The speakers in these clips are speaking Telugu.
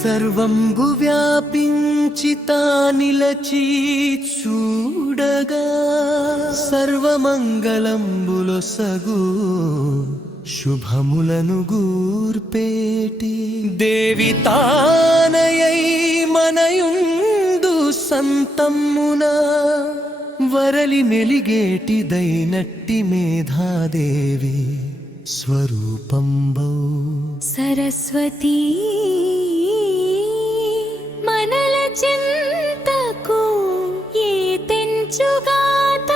సర్వంబు వ్యాపించి తానిలచి చూడగా సర్వమంగళంబులొసగు శుభములను గూర్పేటి దేవి తానయై మనయుందు సంతమ్మున వరలి మెలిగేటిదైనట్టి మేధాదేవి స్వరూపంబౌ సరస్వతీ మనల చింతకు ఏ తెంచుగాత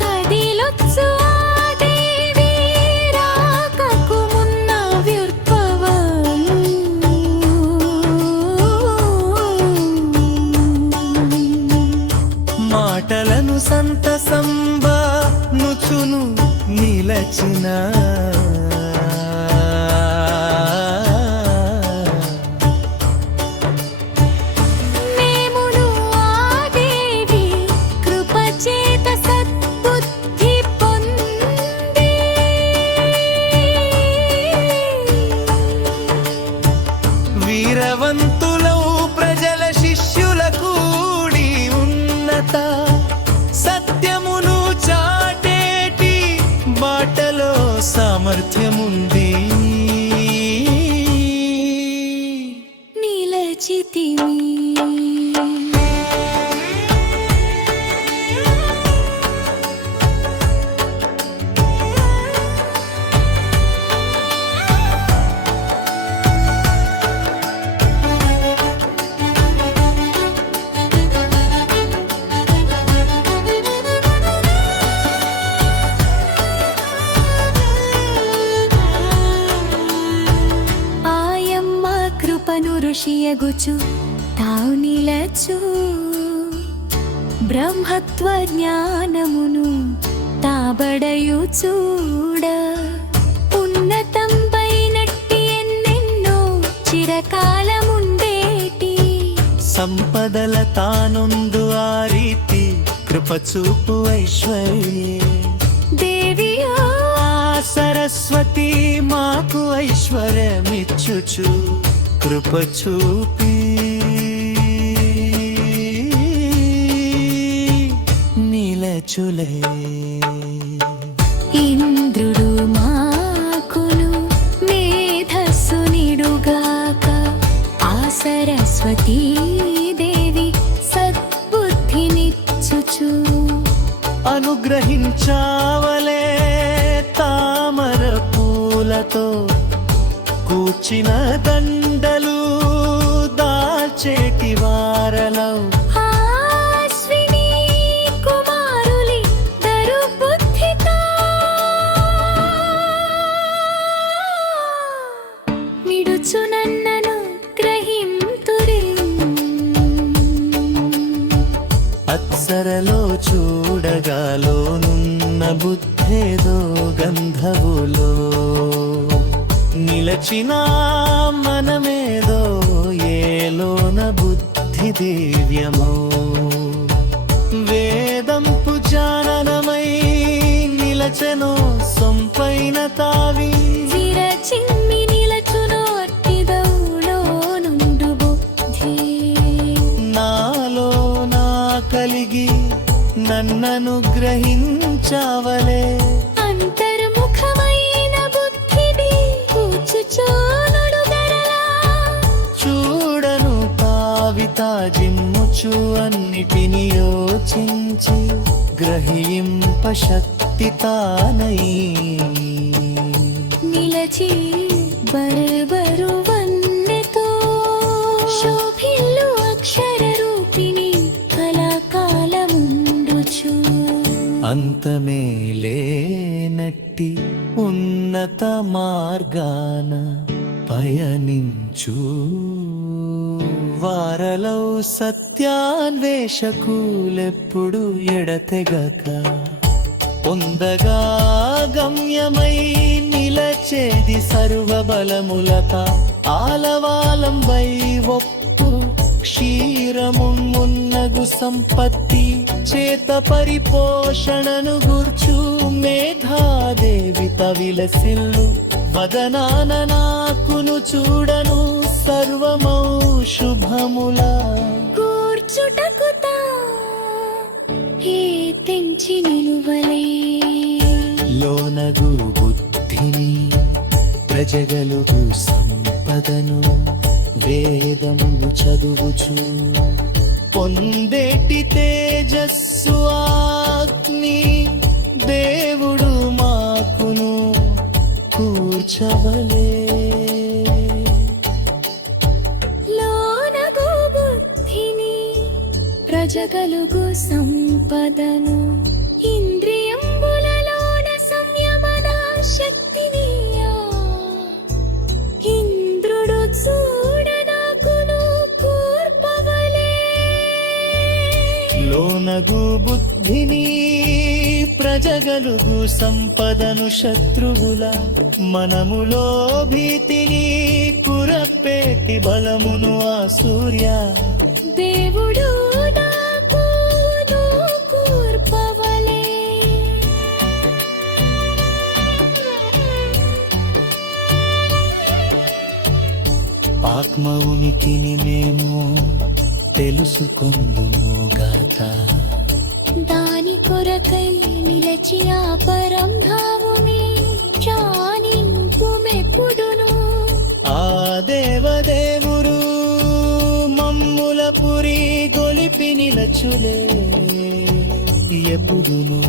కదిలొచ్చు ఆ దేవి రాకకు మున్న వ్యుద్భవం మాటలను సంతసంబా నుచును నిలచిన మేమును ఆ దేవి కృపచేత సద్బుద్ధి పొంది వీరవంతులౌ ప్రజల శిష్యుల కూడి ఉన్నత సత్యమును చాటేటి బాటలో సామర్థ్యముంది నిలచితిమి ఆయమ్మ కృపను ఋషియగుచు తావు నిలచు బ్రహ్మత్వ జ్ఞానమును తాబడయు చూడ ఉన్నతం పైనట్టి ఎన్నెన్నో చిరకాలముండేటి సంపదల తానొందు ఆ రీతి కృపచూపు ఐశ్వర్యే దేవియో ఆ సరస్వతి మాకు ఐశ్వర్యమిచ్చుచు కృపచూపి నిలచులే ఇంద్రుడు మాకును మేధస్సు నిడుగాక ఆ సరస్వతీ దేవి సద్బుద్ధినిచ్చుచు అనుగ్రహించావలే తామర పూలతో కూర్చిన దండలు దాల్చేటి వారలౌ అశ్విని కుమారులి దరు బుద్ధితో మిడుచు నన్నను గ్రహింతురి అప్సరలో చూడగాలోనున్న బుద్ధేదో గంధవులో నిలచిన మనమేదో ఏలోన బుద్ధి దివ్యమో వేదంపు జాననమై నిలచెనో సొంపైన తావి విరచిమ్మి నిలచును అట్టిదౌలో నుండు బుద్ధి నాలో నా కలిగి నన్నను గ్రహించావలే అంతర్ముఖమైన బుద్ధిది కూర్చుచోనుడు గరలా చూడను తావితా జిమ్ముచు అన్నిటిని యోచించి గ్రహింప శక్తి తానై నిలచి బరుబరు వన్నెతో శోభిల్లు అక్షర రూపిణి కళాకాలముండుచు అంతమేలేనట్టి ఉన్నత మార్గాన పయనించు వారలౌ సత్యాన్వేషకులెప్పుడు ఎడతెగక పొందగా గమ్యమై నిలచేది సర్వబలములత ఆలవాలంబై ఒప్పు క్షీరమున్నగు సంపత్తి చేత పరిపోషణను గూర్చు మేధాదేవి తవిలసిల్లు వదనాన నాకును చూడను సర్వమౌ శుభములా కూర్చుటకుతా హే తెంచి నిలువలే లోనగు బుద్ధిని ప్రజగలుగు సంపదను వేదము చదువుచు పొందేటి తేజస్సు ఆత్మి దేవుడు మాకును కూర్చవలే లోనగు బుద్ధిని ప్రజగలుగు సంపదను ఇంద్రియంబులలోన సంయమన శక్తినియా ఇంద్రుడు చూడనాకును కూర్పవలే లోనగు బుద్ధిని ప్రజగలుగు సంపదను శత్రువుల మనములో భీతిని కురపేటి బలమును ఆ సూర్య దేవుడు నాకును కూర్పవలే ఆత్మ ఉనికిని మేము తెలుసుకుందుము గాక దాని కొరకై నిలచి ఆ పరంధావుని జానింపు మెప్పుడును ఆ దేవదేవుడు మమ్ముల పురి గొలిపి నిలచులే ఎప్పుడును